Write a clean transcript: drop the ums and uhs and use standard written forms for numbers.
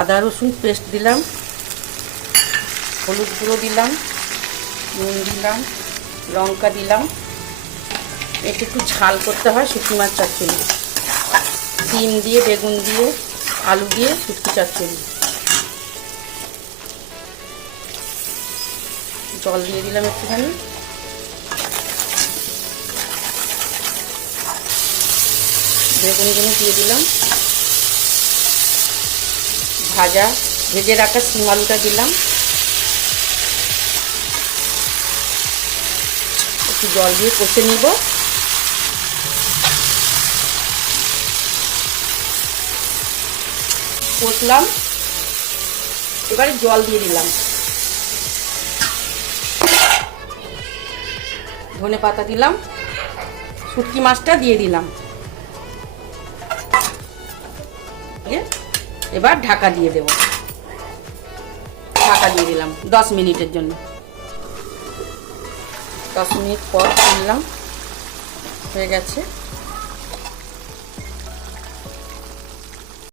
আদা রসুন পেস্ট দিলাম, হলুদ গুঁড়ো দিলাম, নুন দিলাম, লঙ্কা দিলাম। এটা একটু ঝাল করতে হয় শুটকি মাছ চচ্চড়ি। ডিম দিয়ে, বেগুন দিয়ে, আলু দিয়ে শুটকি চচ্চড়ি। জল দিয়ে দিলাম একটুখানি। বেগুনগুলো দিয়ে দিলাম। ভেজে রাখা শিম আলুটা দিলাম। একটু জল দিয়ে কষে নিব। কষলাম, এবারে জল দিয়ে দিলাম। ধনে পাতা দিলাম, শুটকি মাছটা দিয়ে দিলাম। এবার ঢাকা দিয়ে দেব। ঢাকা দিয়ে দিলাম 10 মিনিটের জন্য। 10 মিনিট পর তুললাম, হয়ে গেছে।